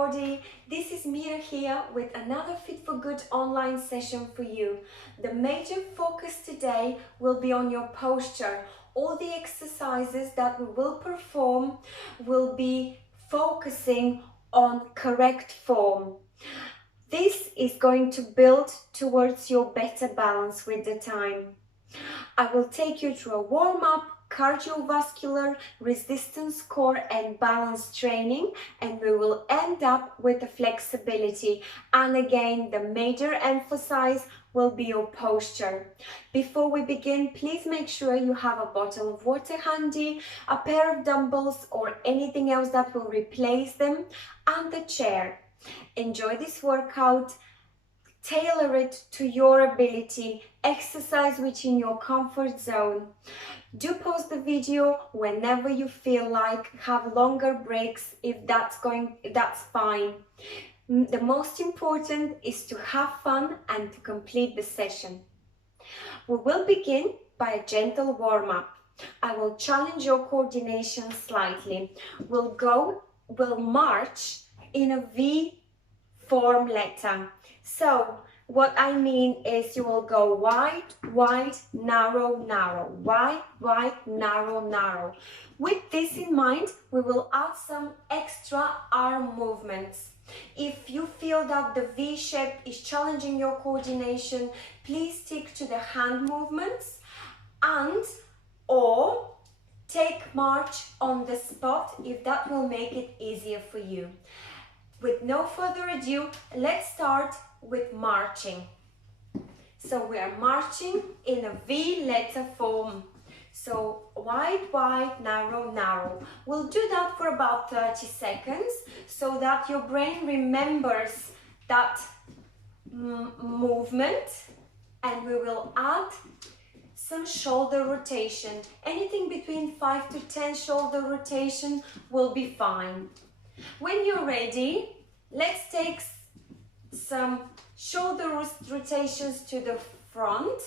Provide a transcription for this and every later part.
everybody, this is Mira here with another Fit for Good online session for you. The major focus today will be on your posture. All the exercises that we will perform will be focusing on correct form. This is going to build towards your better balance with the time. I will take you through a warm-up, cardiovascular, resistance core and balance training, and we will end up with the flexibility. And again, the major emphasis will be your posture. Before we begin, please make sure you have a bottle of water handy, a pair of dumbbells or anything else that will replace them, and the chair. Enjoy this workout. Tailor it to your ability, exercise within your comfort zone. Do pause the video whenever you feel like, have longer breaks if that's fine. The most important is to have fun and to complete the session. We will begin by a gentle warm-up. I will challenge your coordination slightly. We'll march in a V form letter. So what I mean is you will go wide, wide, narrow, narrow, wide, wide, narrow, narrow. With this in mind, we will add some extra arm movements. If you feel that the V shape is challenging your coordination, please stick to the hand movements or take march on the spot if that will make it easier for you. With no further ado, let's start with marching. So we are marching in a V letter form. So wide, wide, narrow, narrow. We'll do that for about 30 seconds so that your brain remembers that movement, and we will add some shoulder rotation. Anything between 5 to 10 shoulder rotation will be fine. When you're ready, let's take some shoulder rotations to the front.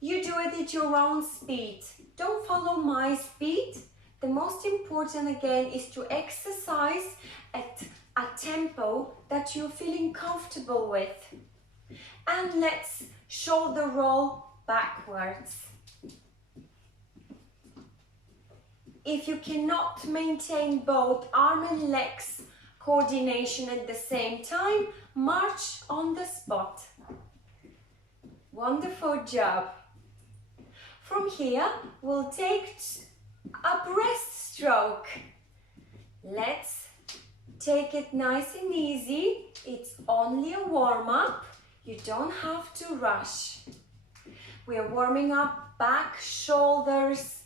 You do it at your own speed. Don't follow my speed. The most important again is to exercise at a tempo that you're feeling comfortable with. And let's shoulder roll backwards. If you cannot maintain both arm and legs coordination at the same time, march on the spot. Wonderful job. From here, we'll take a breaststroke. Let's take it nice and easy. It's only a warm-up. You don't have to rush. We are warming up back, shoulders,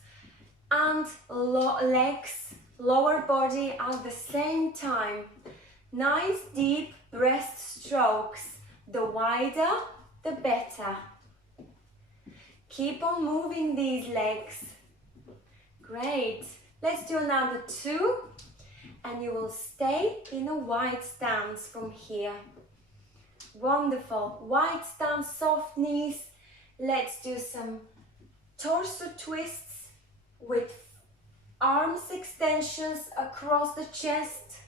and legs, lower body at the same time. Nice deep breast strokes. The wider, the better. Keep on moving these legs. Great. Let's do another 2, and you will stay in a wide stance from here. Wonderful. Wide stance, soft knees. Let's do some torso twists with arms extensions across the chest.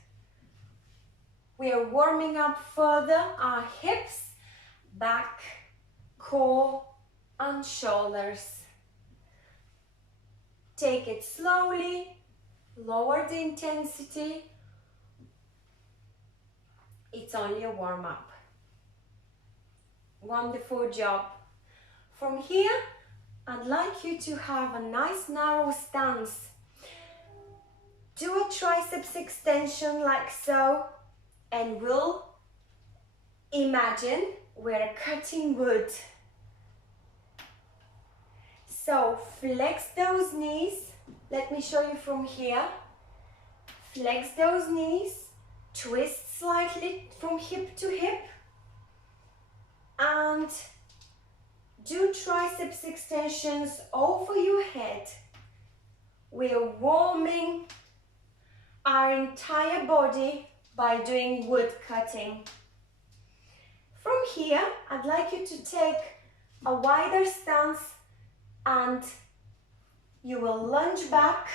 We are warming up further our hips, back, core and shoulders. Take it slowly, lower the intensity. It's only a warm-up. Wonderful job. From here, I'd like you to have a nice narrow stance. Do a triceps extension like so, and we'll imagine we're cutting wood. So flex those knees. Let me show you from here. Flex those knees, twist slightly from hip to hip, and do triceps extensions over your head. We are warming our entire body by doing wood cutting. From here, I'd like you to take a wider stance, and you will lunge back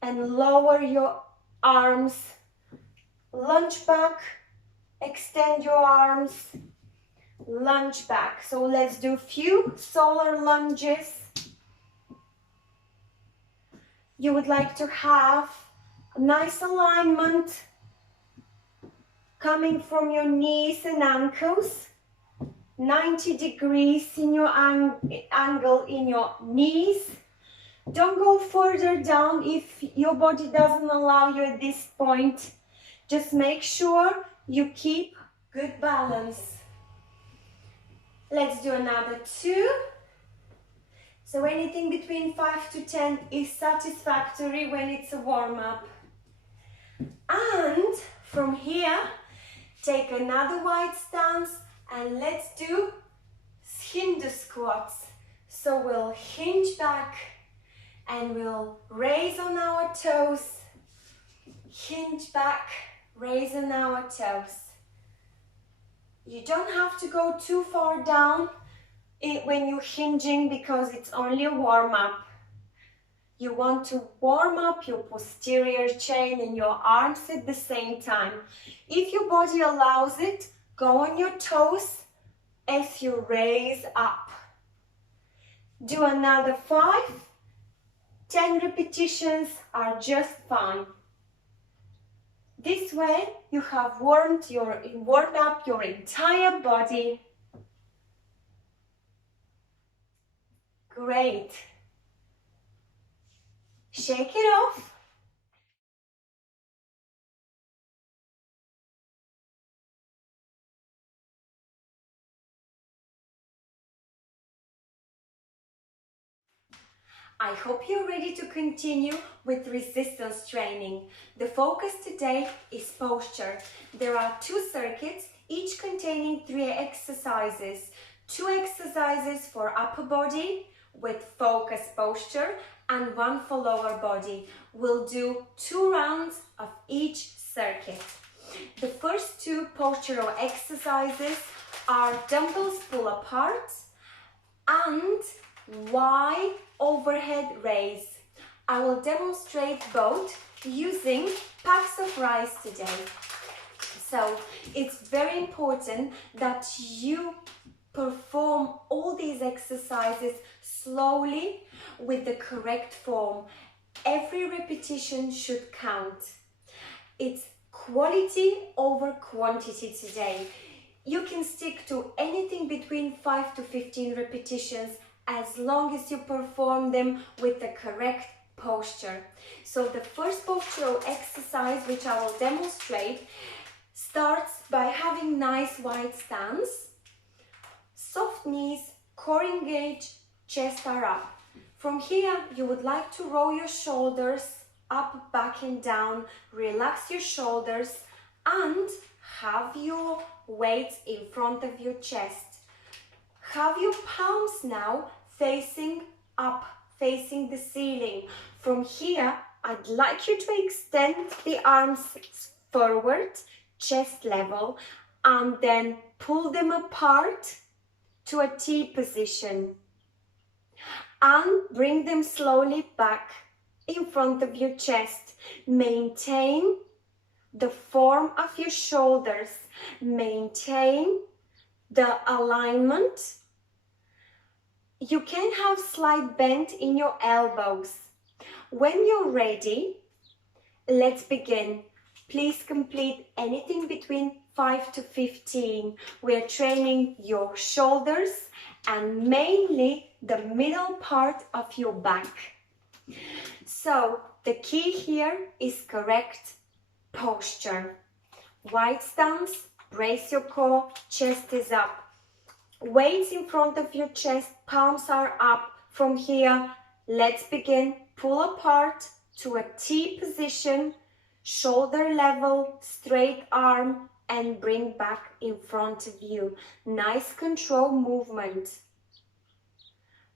and lower your arms, lunge back, extend your arms, lunge back. So let's do a few solar lunges. You would like to have a nice alignment coming from your knees and ankles. 90 degrees in your angle in your knees. Don't go further down if your body doesn't allow you at this point. Just make sure you keep good balance. Let's do another 2. So anything between 5 to 10 is satisfactory when it's a warm-up. And from here, take another wide stance and let's do Hinder Squats. So we'll hinge back and we'll raise on our toes, hinge back, raise on our toes. You don't have to go too far down when you're hinging because it's only a warm-up. You want to warm up your posterior chain and your arms at the same time. If your body allows it, go on your toes as you raise up. Do another 5. 10 repetitions are just fine. This way you have warmed up your entire body. Great. Shake it off. I hope you're ready to continue with resistance training. The focus today is posture. There are 2 circuits, each containing 3 exercises. 2 exercises for upper body with focused posture and 1 for lower body. We'll do 2 rounds of each circuit. The first 2 postural exercises are dumbbells pull apart and Y overhead raise. I will demonstrate both using packs of rice today. So it's very important that you perform all these exercises slowly with the correct form. Every repetition should count. It's quality over quantity today. You can stick to anything between 5 to 15 repetitions as long as you perform them with the correct posture. So the first postural exercise, which I will demonstrate, starts by having nice wide stance, soft knees, core engaged, chest are up. From here, you would like to roll your shoulders up, back and down, relax your shoulders and have your weights in front of your chest. Have your palms now facing up, facing the ceiling. From here, I'd like you to extend the arms forward, chest level, and then pull them apart to a T position. And bring them slowly back in front of your chest. Maintain the form of your shoulders. Maintain the alignment. You can have slight bend in your elbows. When you're ready, let's begin. Please complete anything between 5 to 15. We're training your shoulders and mainly the middle part of your back. So the key here is correct posture. Wide stance, brace your core, chest is up. Weights in front of your chest, palms are up. From here, let's begin. Pull apart to a T position, shoulder level, straight arm, and bring back in front of you. Nice control movement.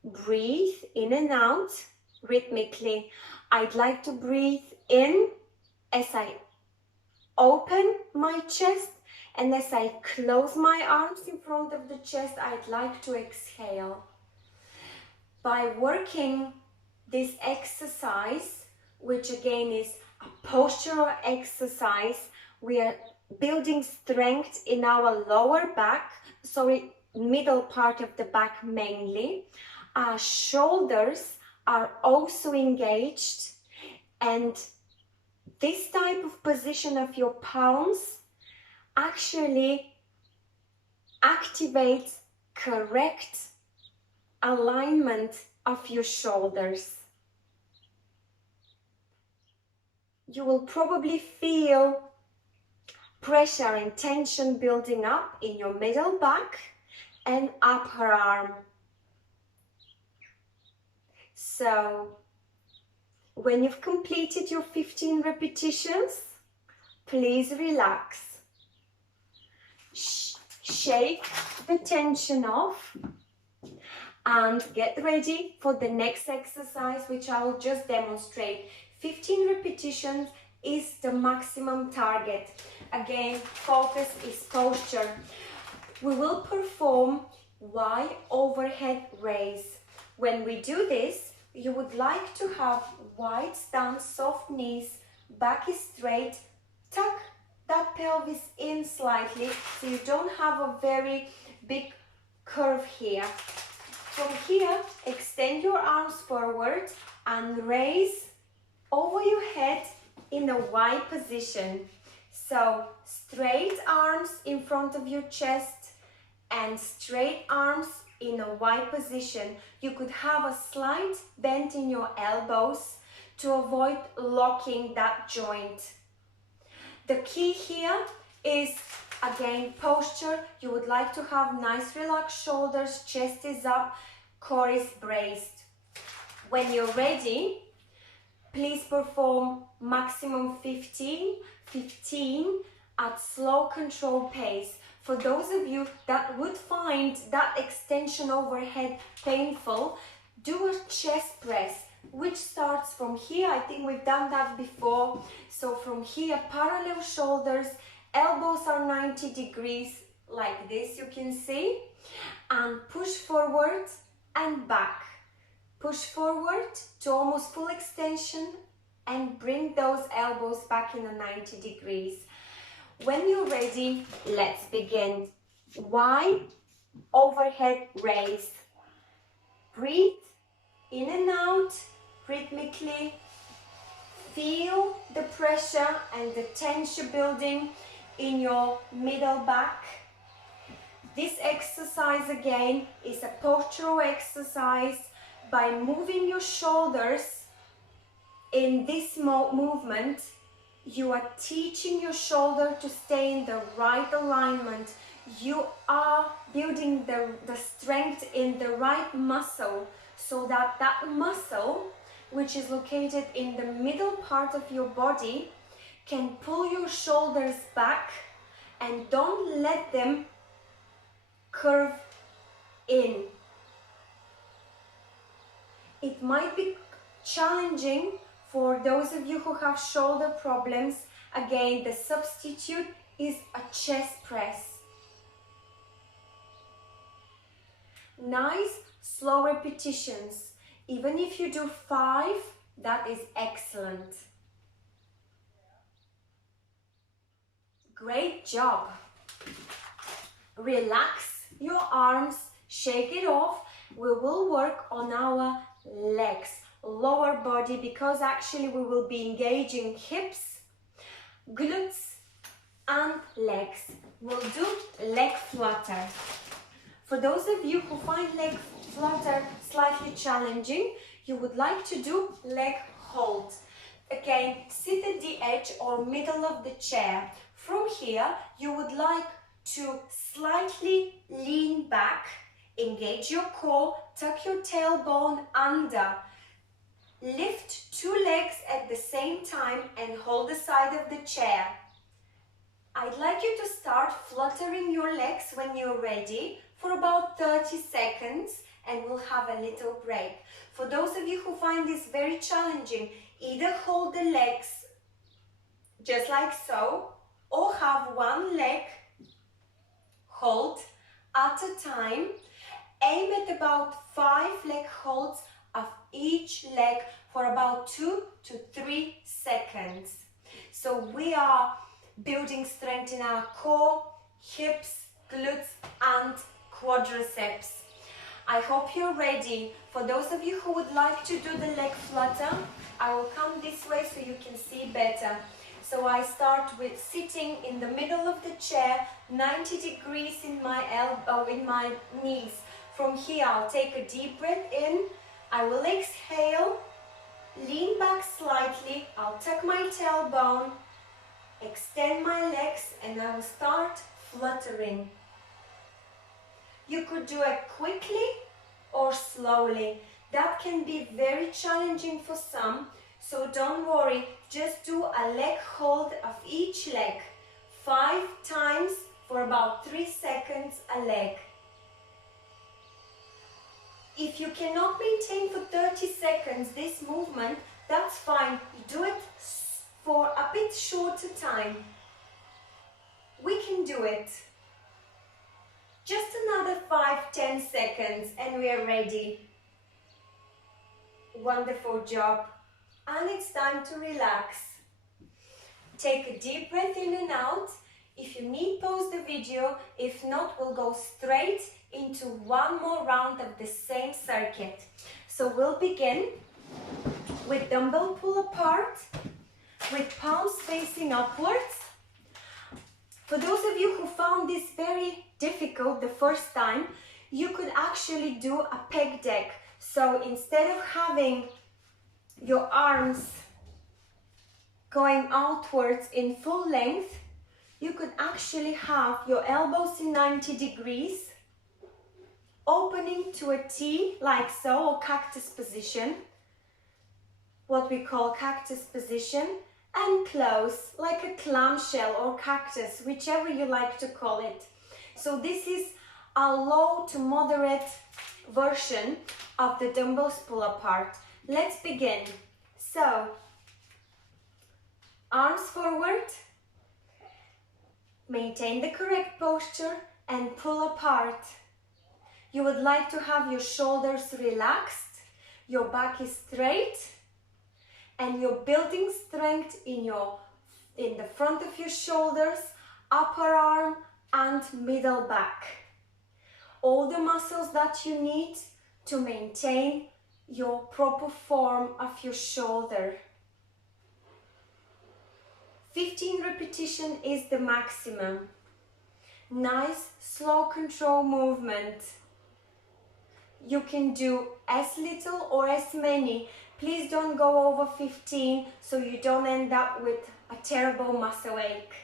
Breathe in and out rhythmically. I'd like to breathe in as I open my chest, and as I close my arms in front of the chest, I'd like to exhale. By working this exercise, which again is a postural exercise. We are building strength in our lower back, middle part of the back mainly. Our shoulders are also engaged, and this type of position of your palms actually activates correct alignment of your shoulders. You will probably feel pressure and tension building up in your middle back and upper arm. So, when you've completed your 15 repetitions, please relax. Shake the tension off and get ready for the next exercise, which I will just demonstrate. 15 repetitions is the maximum target. Again, focus is posture. We will perform Y overhead raise. When we do this, you would like to have wide stance, soft knees, back is straight, tuck that pelvis in slightly so you don't have a very big curve here. From here, extend your arms forward and raise over your head in a Y position. So straight arms in front of your chest and straight arms in a Y position. You could have a slight bend in your elbows to avoid locking that joint. The key here is, again, posture. You would like to have nice relaxed shoulders, chest is up, core is braced. When you're ready, please perform maximum 15 at slow controlled pace. For those of you that would find that extension overhead painful, do a chest press, which starts from here. I think we've done that before. So from here, parallel shoulders, elbows are 90 degrees like this, you can see, and push forward and back. Push forward to almost full extension and bring those elbows back in a 90 degrees. When you're ready, let's begin. Y overhead raise. Breathe in and out rhythmically. Feel the pressure and the tension building in your middle back. This exercise again is a postural exercise. By moving your shoulders in this movement, you are teaching your shoulder to stay in the right alignment. You are building the strength in the right muscle, so that muscle, which is located in the middle part of your body, can pull your shoulders back and don't let them curve in. It might be challenging for those of you who have shoulder problems. Again, the substitute is a chest press. Nice, slow repetitions. Even if you do 5, that is excellent. Great job. Relax your arms, shake it off. We will work on our legs, lower body, because actually we will be engaging hips, glutes and legs. We'll do leg flutter. For those of you who find leg flutter slightly challenging, you would like to do leg hold. Again, sit at the edge or middle of the chair. From here, you would like to slightly lean back, engage your core, tuck your tailbone under, lift 2 legs at the same time and hold the side of the chair. I'd like you to start fluttering your legs when you're ready for about 30 seconds, and we'll have a little break. For those of you who find this very challenging, either hold the legs just like so, or have one leg hold at a time. Aim at about 5 leg holds of each leg for about 2 to 3 seconds. building strength in our core, hips, glutes and quadriceps. I hope you're ready. For those of you who would like to do the leg flutter, I will come this way so you can see better. So I start with sitting in the middle of the chair, 90 degrees in my knees. From here I'll take a deep breath in, I will exhale, lean back slightly, I'll tuck my tailbone, extend my legs and I will start fluttering. You could do it quickly or slowly. That can be very challenging for some, so don't worry, just do a leg hold of each leg, 5 times for about 3 seconds a leg. If you cannot maintain for 30 seconds this movement, that's fine, you do it for a bit shorter time. We can do it. Just another 5-10 seconds and we are ready. Wonderful job. And it's time to relax. Take a deep breath in and out. If you need, pause the video. If not, we'll go straight into one more round of the same circuit. So we'll begin with dumbbell pull apart, with palms facing upwards. For those of you who found this very difficult the first time, you could actually do a pec deck. So instead of having your arms going outwards in full length, you could actually have your elbows in 90 degrees, opening to a T like so, or cactus position, what we call cactus position, and close like a clamshell or cactus, whichever you like to call it. So this is a low to moderate version of the dumbbells pull apart. Let's begin. So, arms forward, maintain the correct posture and pull apart. You would like to have your shoulders relaxed, your back is straight, and you're building strength in the front of your shoulders, upper arm and middle back. All the muscles that you need to maintain your proper form of your shoulder. 15 repetitions is the maximum. Nice, slow control movement. You can do as little or as many. Please don't go over 15 so you don't end up with a terrible muscle ache.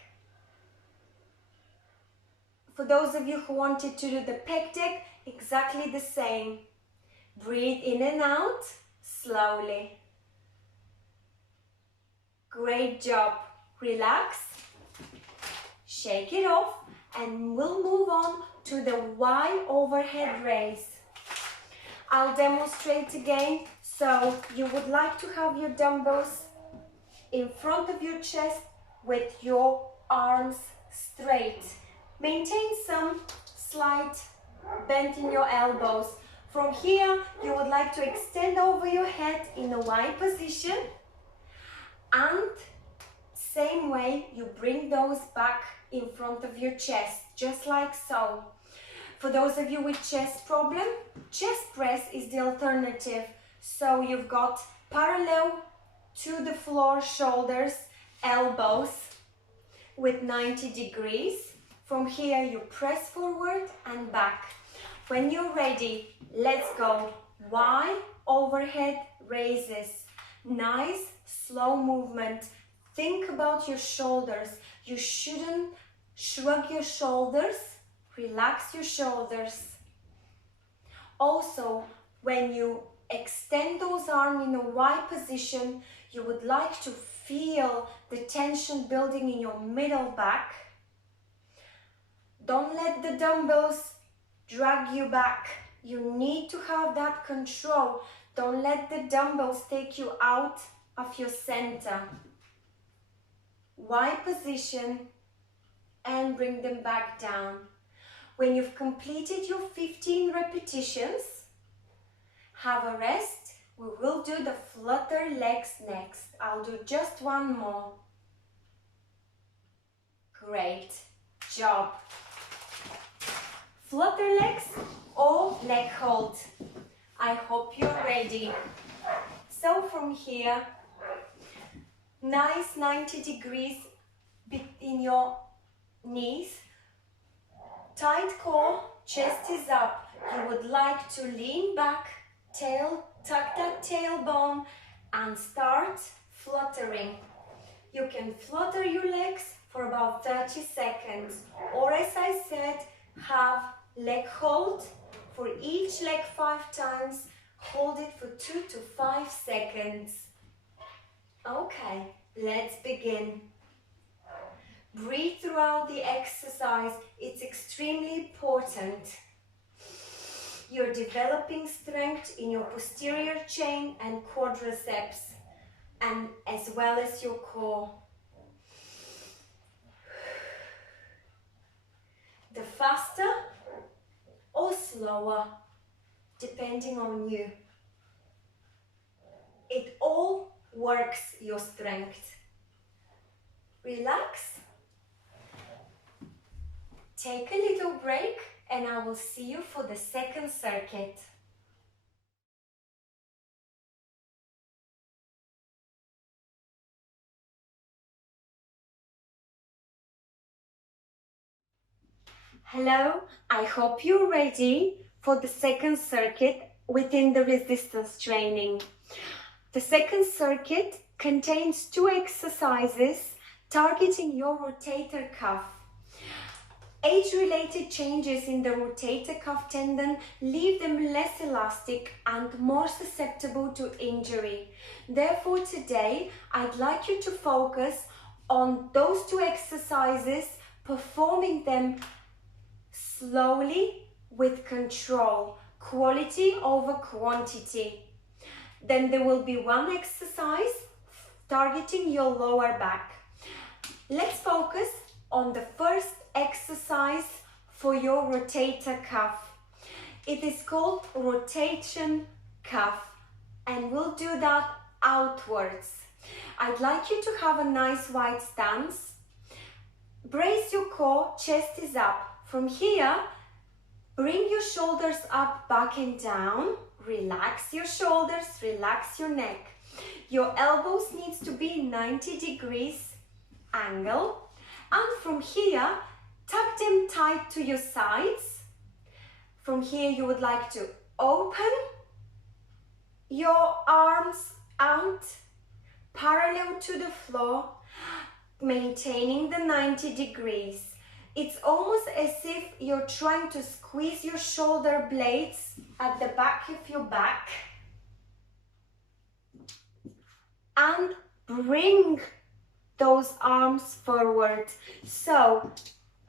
For those of you who wanted to do the pec deck, exactly the same. Breathe in and out slowly. Great job. Relax, shake it off, and we'll move on to the Y overhead raise. I'll demonstrate again. So you would like to have your dumbbells in front of your chest with your arms straight. Maintain some slight bend in your elbows. From here, you would like to extend over your head in a Y position, and same way you bring those back in front of your chest, just like so. For those of you with chest problem, chest press is the alternative. So you've got parallel to the floor shoulders, elbows with 90 degrees. From here you press forward and back. When you're ready, let's go. Y overhead raises. Nice, slow movement. Think about your shoulders. You shouldn't shrug your shoulders. Relax your shoulders. Also, when you extend those arms in a Y position, you would like to feel the tension building in your middle back. Don't let the dumbbells drag you back. You need to have that control. Don't let the dumbbells take you out of your center. Y position and bring them back down. When you've completed your 15 repetitions, have a rest. We will do the flutter legs next. I'll do just one more. Great job. Flutter legs or leg hold. I hope you're ready. So from here, nice 90 degrees in your knees, tight core, chest is up. You would like to lean back, tuck that tailbone and start fluttering. You can flutter your legs for about 30 seconds, or as I said, have leg hold for each leg 5 times. Hold it for 2 to 5 seconds. Okay, let's begin. Breathe throughout the exercise. It's extremely important. You're developing strength in your posterior chain and quadriceps, and as well as your core. The faster or slower, depending on you. It all works your strength. Relax. Take a little break and I will see you for the second circuit. Hello, I hope you're ready for the second circuit within the resistance training. The second circuit contains 2 exercises targeting your rotator cuff. Age-related changes in the rotator cuff tendon leave them less elastic and more susceptible to injury. Therefore, today I'd like you to focus on those 2 exercises, performing them slowly with control, quality over quantity. Then there will be 1 exercise targeting your lower back. Let's focus on the first exercise for your rotator cuff. It is called rotation cuff, and we'll do that outwards. I'd like you to have a nice wide stance. Brace your core, chest is up. From here, bring your shoulders up, back and down. Relax your shoulders, relax your neck. Your elbows needs to be 90 degrees angle. And from here, tuck them tight to your sides. From here, you would like to open your arms out, parallel to the floor, maintaining the 90 degrees. It's almost as if you're trying to squeeze your shoulder blades at the back of your back. And bring those arms forward. So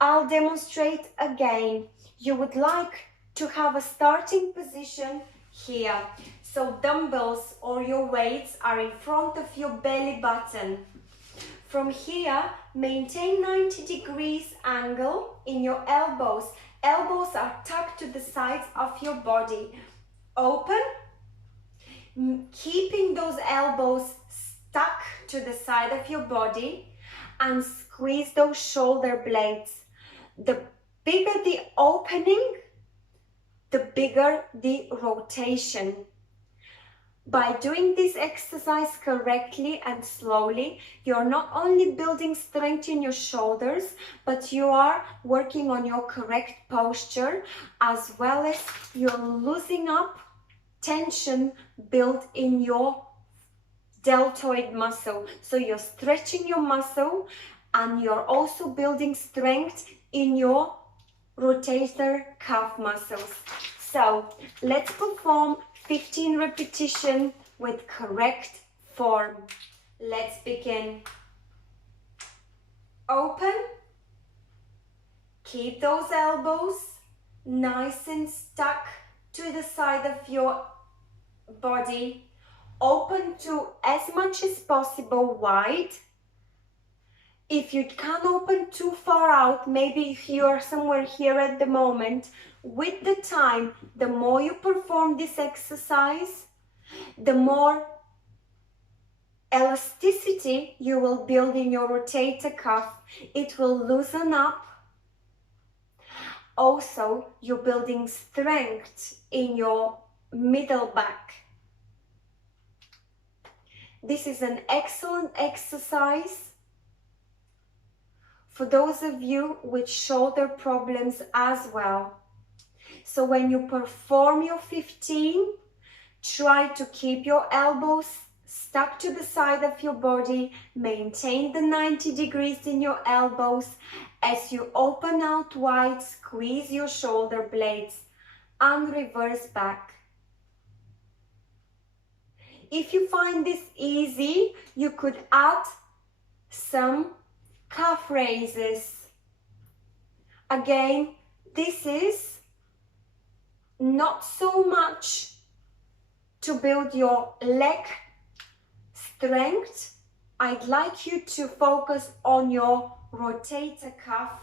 I'll demonstrate again. You would like to have a starting position here. So dumbbells or your weights are in front of your belly button. From here, maintain 90 degrees angle in your elbows. Elbows are tucked to the sides of your body. Open, keeping those elbows stuck to the side of your body, and squeeze those shoulder blades. The bigger the opening, the bigger the rotation. By doing this exercise correctly and slowly, you're not only building strength in your shoulders, but you are working on your correct posture, as well as you're loosening up tension built in your deltoid muscle. So you're stretching your muscle and you're also building strength in your rotator cuff muscles. So let's perform 15 repetitions with correct form. Let's begin. Open. Keep those elbows nice and stuck to the side of your body. Open to as much as possible wide. If you can't open too far out, maybe if you are somewhere here at the moment, with the time, the more you perform this exercise, the more Elasticity you will build in your rotator cuff. It will loosen up. Also, you're building strength in your middle back. This is an excellent exercise for those of you with shoulder problems as well. So when you perform your 15, try to keep your elbows stuck to the side of your body, maintain the 90 degrees in your elbows. As you open out wide, squeeze your shoulder blades and reverse back. If you find this easy, you could add some calf raises. Again, this is not so much to build your leg strength. I'd like you to focus on your rotator cuff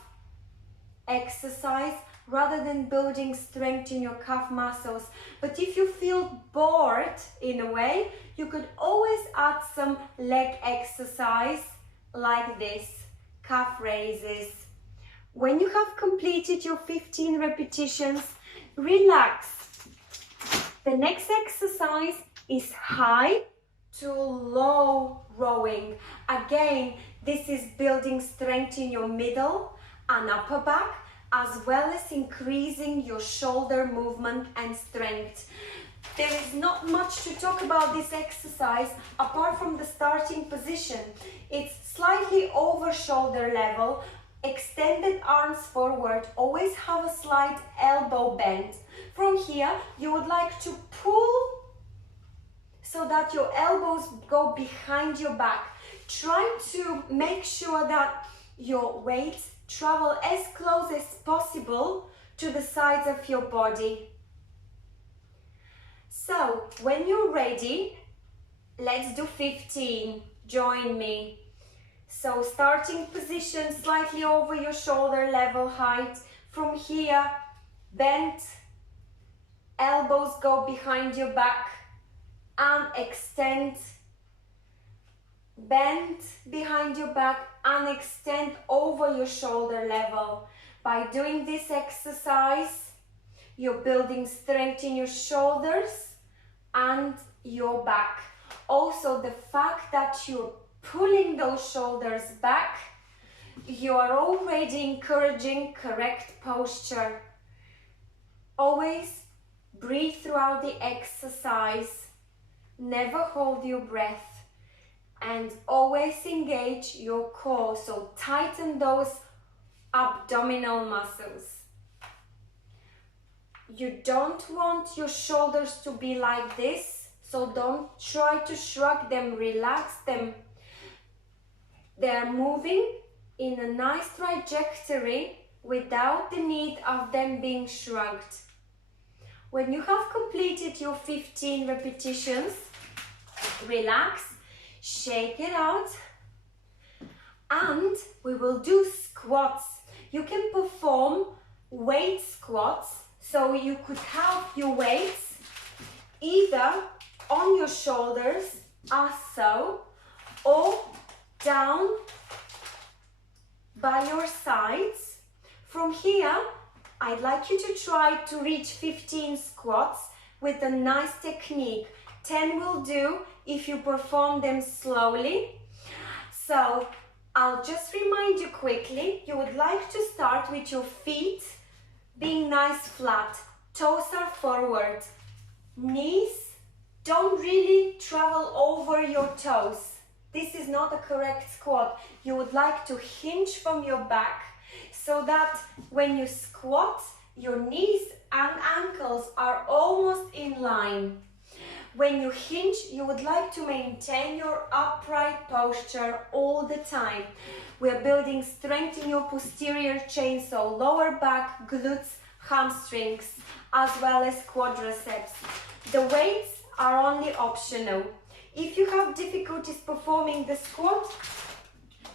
exercise rather than building strength in your calf muscles. But if you feel bored in a way, you could always add some leg exercise like this, calf raises. When you have completed your 15 repetitions, relax. The next exercise is high to low rowing. Again, this is building strength in your middle and upper back, as well as increasing your shoulder movement and strength. There is not much to talk about this exercise apart from the starting position. It's slightly over shoulder level, extended arms forward, always have a slight elbow bend. From here, you would like to pull so that your elbows go behind your back. Try to make sure that your weights travel as close as possible to the sides of your body. So, when you're ready, let's do 15. Join me. So, starting position, slightly over your shoulder level height. From here, bend, elbows go behind your back and extend. Bend behind your back and extend over your shoulder level. By doing this exercise, you're building strength in your shoulders and your back. Also, the fact that you're pulling those shoulders back, you are already encouraging correct posture. Always breathe throughout the exercise. Never hold your breath. And always engage your core, so tighten those abdominal muscles. You don't want your shoulders to be like this, so don't try to shrug them, relax them. They are moving in a nice trajectory without the need of them being shrugged. When you have completed your 15 repetitions, relax. Shake it out, and we will do squats. You can perform weight squats, so you could have your weights either on your shoulders as so, or down by your sides. From here, I'd like you to try to reach 15 squats with a nice technique. 10 will do if you perform them slowly. So I'll just remind you quickly, you would like to start with your feet being nice flat, toes are forward, knees don't really travel over your toes. This is not a correct squat. You would like to hinge from your back so that when you squat, your knees and ankles are almost in line. When you hinge, you would like to maintain your upright posture all the time. We're building strength in your posterior chain, so lower back, glutes, hamstrings, as well as quadriceps. The weights are only optional. If you have difficulties performing the squat,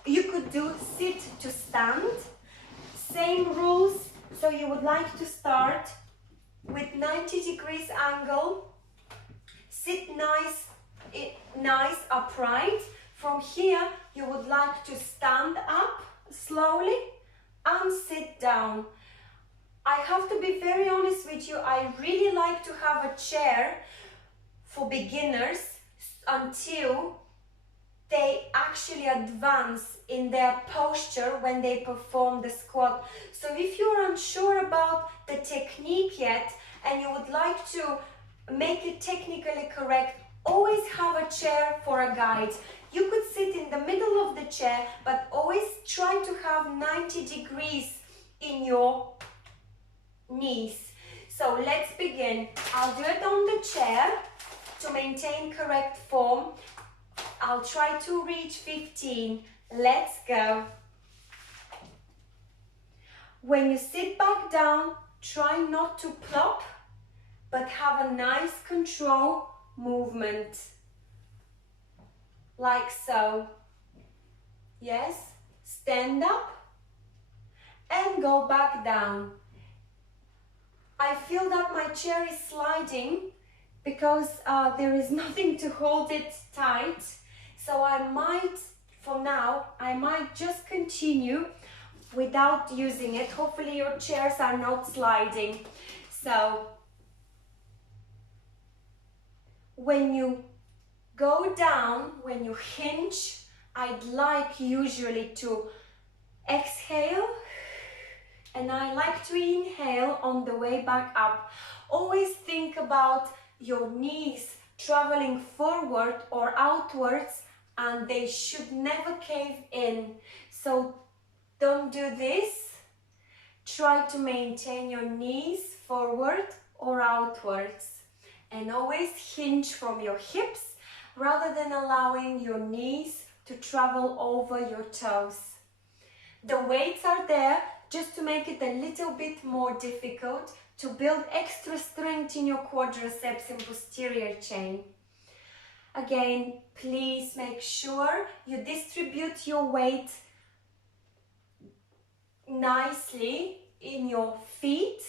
you could do sit to stand. Same rules, so you would like to start with 90 degrees angle. Sit nice nice upright. From here, you would like to stand up slowly and sit down. I have to be very honest with you, I really like to have a chair for beginners until they actually advance in their posture when they perform the squat. So if you're unsure about the technique yet and you would like to make it technically correct, always have a chair for a guide. You could sit in the middle of the chair, but always try to have 90 degrees in your knees. So let's begin. I'll do it on the chair to maintain correct form. I'll try to reach 15. Let's go. When you sit back down, try not to plop, but have a nice control movement. Like so. Yes, stand up and go back down. I feel that my chair is sliding because there is nothing to hold it tight. So I might, for now, I might just continue without using it. Hopefully your chairs are not sliding. So when you go down, when you hinge, I'd like usually to exhale, and I like to inhale on the way back up. Always think about your knees traveling forward or outwards, and they should never cave in. So don't do this. Try to maintain your knees forward or outwards, and always hinge from your hips rather than allowing your knees to travel over your toes. The weights are there just to make it a little bit more difficult, to build extra strength in your quadriceps and posterior chain. Again, please make sure you distribute your weight nicely in your feet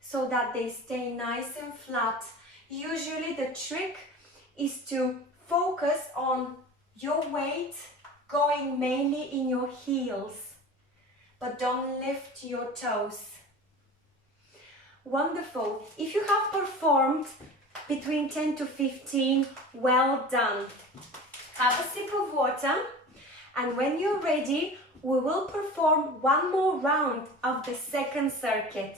so that they stay nice and flat. Usually the trick is to focus on your weight going mainly in your heels, but don't lift your toes. Wonderful. If you have performed between 10 to 15, well done. Have a sip of water, and when you're ready, we will perform one more round of the second circuit.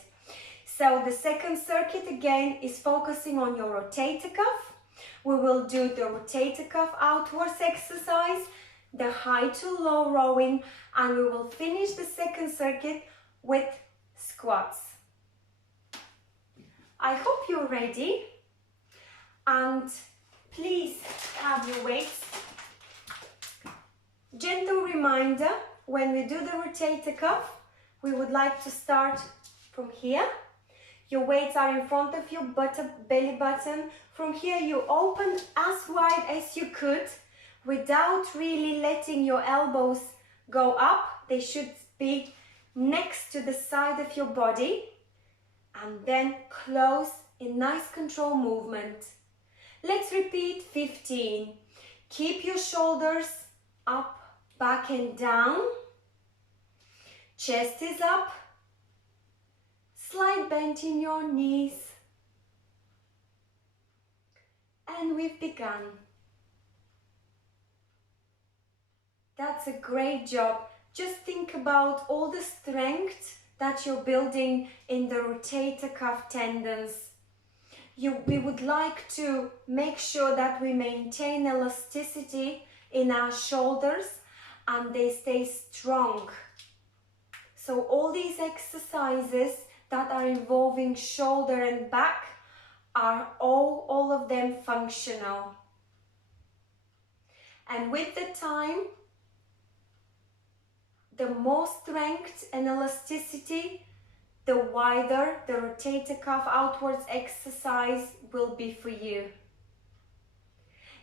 So the second circuit again is focusing on your rotator cuff. We will do the rotator cuff outwards exercise, the high to low rowing, and we will finish the second circuit with squats. I hope you're ready, and please have your weights. Gentle reminder, when we do the rotator cuff, we would like to start from here. Your weights are in front of your belly button. From here you open as wide as you could without really letting your elbows go up. They should be next to the side of your body, and then close in nice control movement. Let's repeat 15. Keep your shoulders up, back and down. Chest is up. Slight bend in your knees. And we've begun. That's a great job. Just think about all the strength that you're building in the rotator cuff tendons. We would like to make sure that we maintain elasticity in our shoulders and they stay strong. So all these exercises that are involving shoulder and back are all of them functional. And with the time, the more strength and elasticity, the wider the rotator cuff outwards exercise will be for you.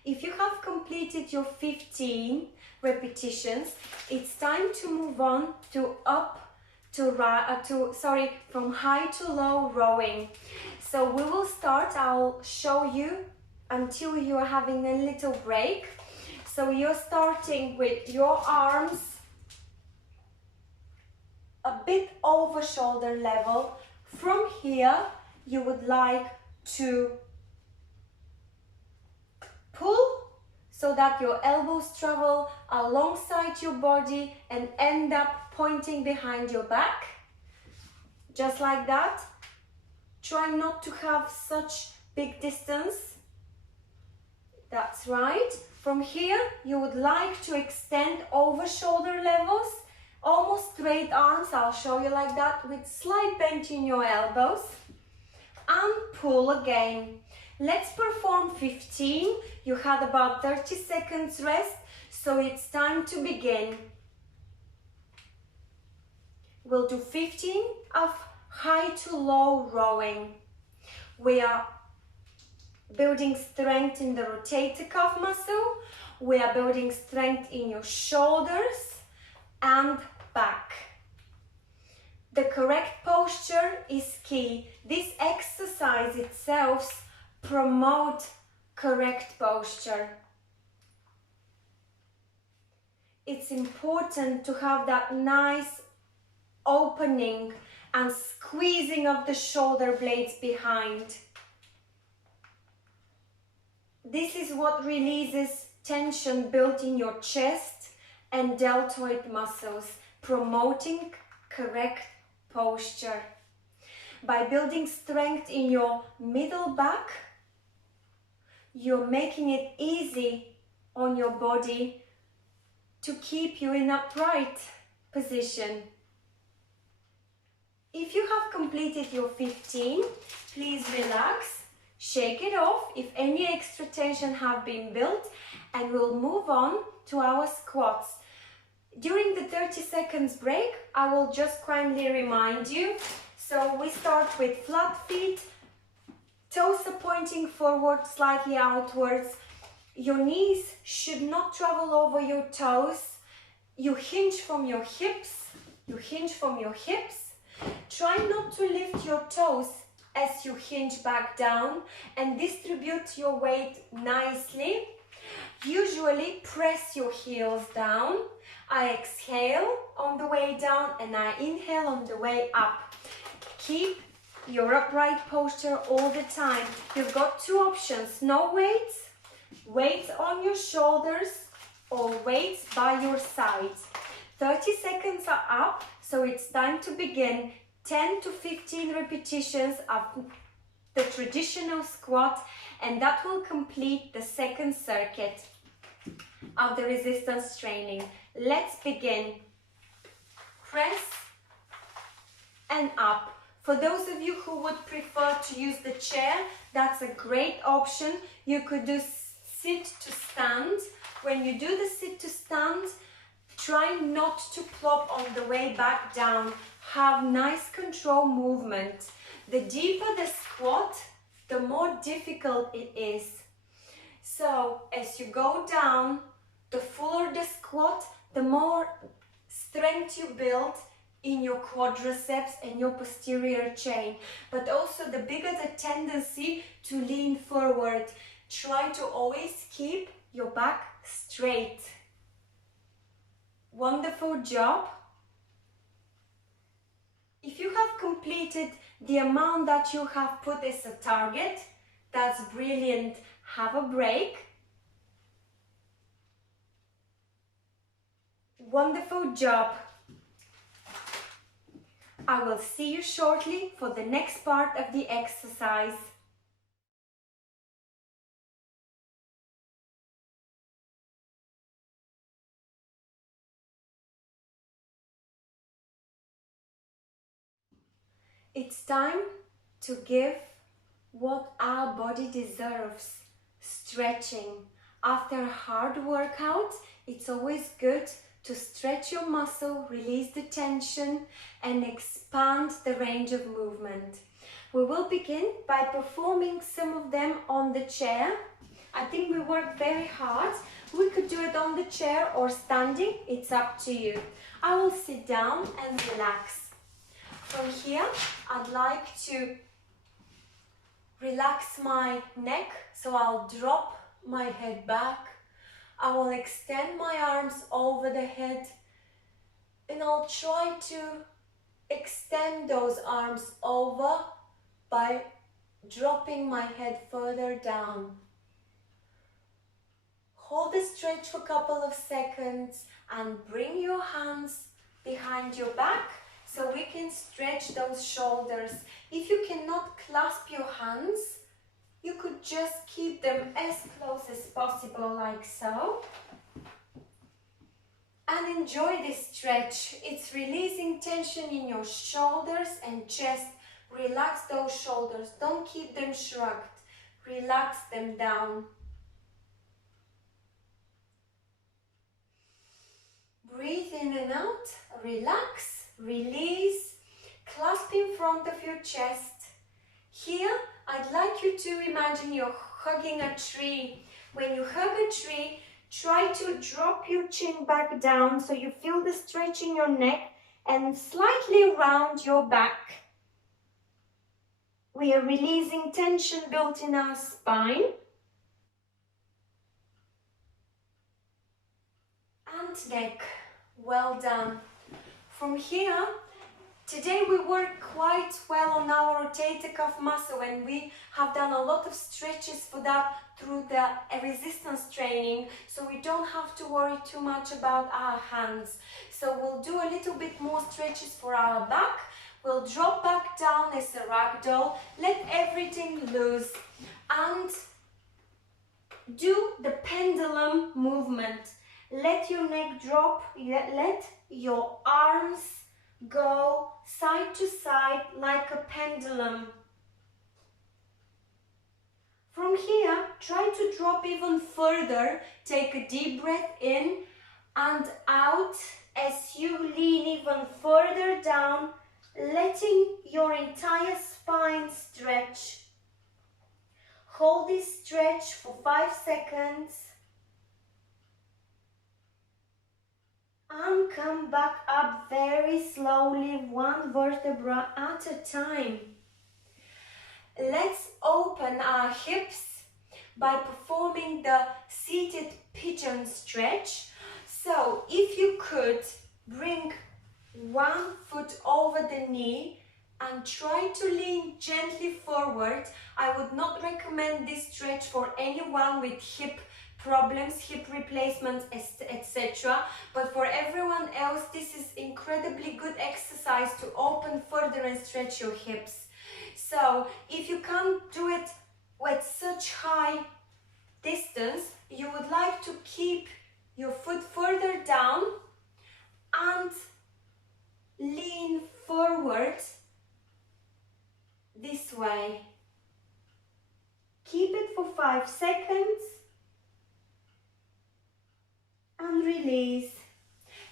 If you have completed your 15 repetitions, it's time to move on to from high to low rowing. So we will start, I'll show you until you are having a little break. So you're starting with your arms a bit over shoulder level. From here, you would like to pull so that your elbows travel alongside your body and end up pointing behind your back. Just like that. Try not to have such big distance. That's right. From here, you would like to extend over shoulder levels, almost straight arms. I'll show you like that, with slight bend in your elbows. And pull again. Let's perform 15. You had about 30 seconds rest, so it's time to begin. We'll do 15 of high to low rowing. We are building strength in the rotator cuff muscle. We are building strength in your shoulders and back. The correct posture is key. This exercise itself promotes correct posture. It's important to have that nice opening and squeezing of the shoulder blades behind. This is what releases tension built in your chest and deltoid muscles, promoting correct posture. By building strength in your middle back, you're making it easy on your body to keep you in upright position. If you have completed your 15, please relax, shake it off if any extra tension have been built, and we'll move on to our squats. During the 30 seconds break, I will just kindly remind you. So we start with flat feet, toes are pointing forward, slightly outwards. Your knees should not travel over your toes. You hinge from your hips. You hinge from your hips. Try not to lift your toes as you hinge back down, and distribute your weight nicely. Usually press your heels down. I exhale on the way down and I inhale on the way up. Keep your upright posture all the time. You've got two options: no weights, weights on your shoulders, or weights by your sides. 30 seconds are up, so it's time to begin. 10 to 15 repetitions of the traditional squat, and that will complete the second circuit of the resistance training. Let's begin. Press and up. For those of you who would prefer to use the chair, that's a great option. You could do sit to stand. When you do the sit to stand, try not to plop on the way back down. Have nice control movement. The deeper the squat, the more difficult it is. So as you go down, the fuller the squat, the more strength you build in your quadriceps and your posterior chain, but also the bigger the tendency to lean forward. Try to always keep your back straight. Wonderful job. If you have completed the amount that you have put as a target, that's brilliant. Have a break. Wonderful job. I will see you shortly for the next part of the exercise. It's time to give what our body deserves: stretching. After a hard workout, it's always good to stretch your muscle, release the tension, and expand the range of movement. We will begin by performing some of them on the chair. I think we worked very hard. We could do it on the chair or standing, it's up to you. I will sit down and relax. From here, I'd like to relax my neck, so I'll drop my head back. I will extend my arms over the head, and I'll try to extend those arms over by dropping my head further down. Hold the stretch for a couple of seconds and bring your hands behind your back so we can stretch those shoulders. If you cannot clasp your hands, you could just keep them as close as possible, like so. And enjoy this stretch. It's releasing tension in your shoulders and chest. Relax those shoulders. Don't keep them shrugged. Relax them down. Breathe in and out. Relax. Release. Clasp in front of your chest. Here, I'd like you to imagine you're hugging a tree. When you hug a tree, try to drop your chin back down so you feel the stretch in your neck and slightly round your back. We are releasing tension built in our spine. And neck. Well done. From here, today we work quite well on our rotator cuff muscle, and we have done a lot of stretches for that through the resistance training, so we don't have to worry too much about our hands. So we'll do a little bit more stretches for our back. We'll drop back down as a ragdoll, let everything loose, and do the pendulum movement. Let your neck drop, let your arms go side to side like a pendulum. From here, try to drop even further. Take a deep breath in and out as you lean even further down, letting your entire spine stretch. Hold this stretch for 5 seconds. And come back up very slowly, one vertebra at a time. Let's open our hips by performing the seated pigeon stretch. So if you could bring one foot over the knee and try to lean gently forward. I would not recommend this stretch for anyone with hip problems, hip replacements, etc. But for everyone else, this is incredibly good exercise to open further and stretch your hips. So if you can't do it with such high distance, you would like to keep your foot further down and lean forward this way. Keep it for 5 seconds and release.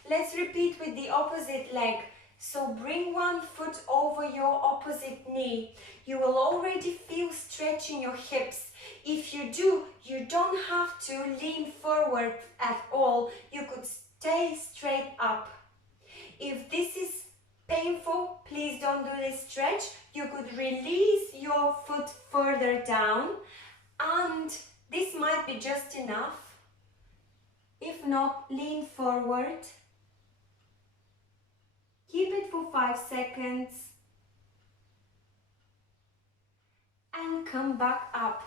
Let's repeat with the opposite leg. So bring one foot over your opposite knee. You will already feel stretch in your hips. If you do, you don't have to lean forward at all. You could stay straight up. If this is painful, please don't do this stretch. You could release your foot further down, and this might be just enough. If not, lean forward. Keep it for 5 seconds and come back up.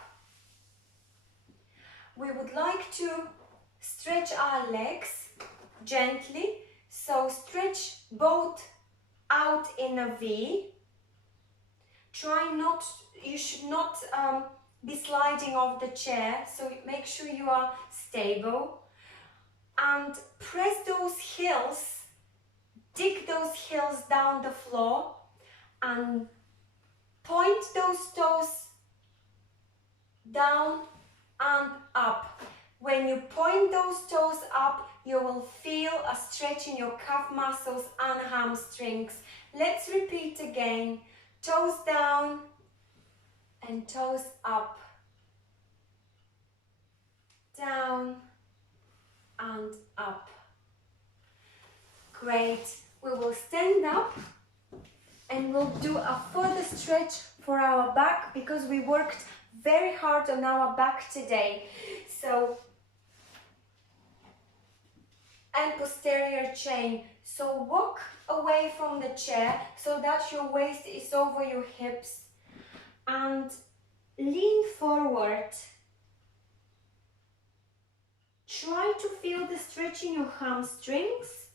We would like to stretch our legs gently, so stretch both out in a V. You should not be sliding off the chair, so make sure you are stable. And press those heels, dig those heels down the floor and point those toes down and up. When you point those toes up, you will feel a stretch in your calf muscles and hamstrings. Let's repeat again. Toes down and toes up. Down and up. Great. We will stand up And we'll do a further stretch for our back because we worked very hard on our back today. So, and posterior chain. So walk away from the chair so that your waist is over your hips and lean forward. Try to feel the stretch in your hamstrings.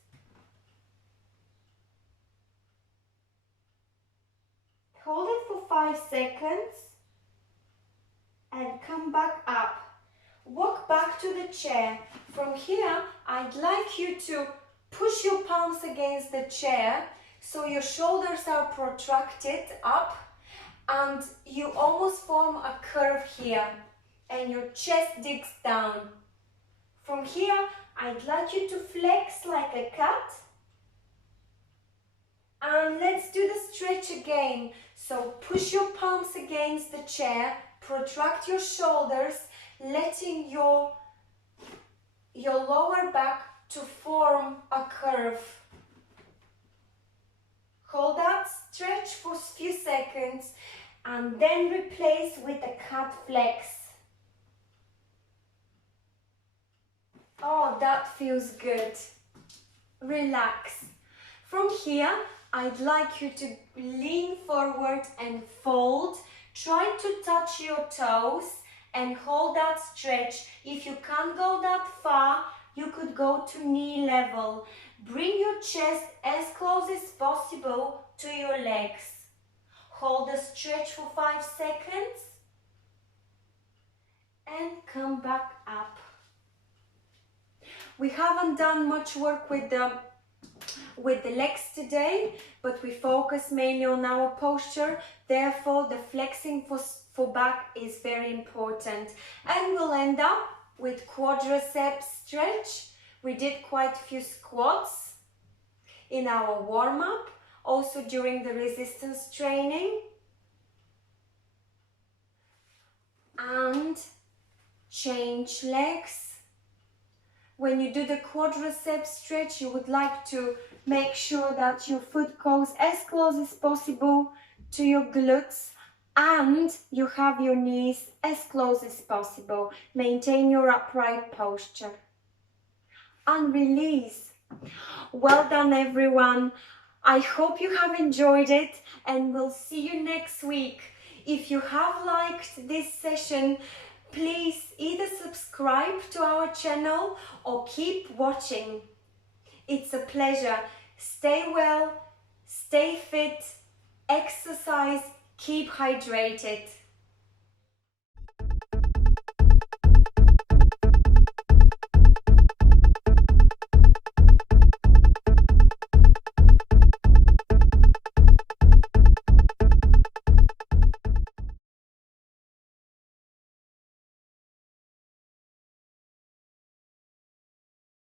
Hold it for 5 seconds and come back up. Walk back to the chair. From here, I'd like you to push your palms against the chair so your shoulders are protracted up and you almost form a curve here and your chest digs down. From here, I'd like you to flex like a cat. And let's do the stretch again. So push your palms against the chair, protract your shoulders, letting your lower back to form a curve. Hold that stretch for a few seconds and then replace with a cat flex. Oh, that feels good. Relax. From here, I'd like you to lean forward and fold. Try to touch your toes and hold that stretch. If you can't go that far, you could go to knee level. Bring your chest as close as possible to your legs. Hold the stretch for 5 seconds and come back up. We haven't done much work with the legs today, but we focus mainly on our posture. Therefore, the flexing for back is very important. And we'll end up with quadriceps stretch. We did quite a few squats in our warm-up, also during the resistance training. And change legs. When you do the quadriceps stretch, you would like to make sure that your foot goes as close as possible to your glutes and you have your knees as close as possible. Maintain your upright posture. And release. Well done, everyone. I hope you have enjoyed it and we'll see you next week. If you have liked this session, please either subscribe to our channel or keep watching. It's a pleasure. Stay well, stay fit, exercise, keep hydrated.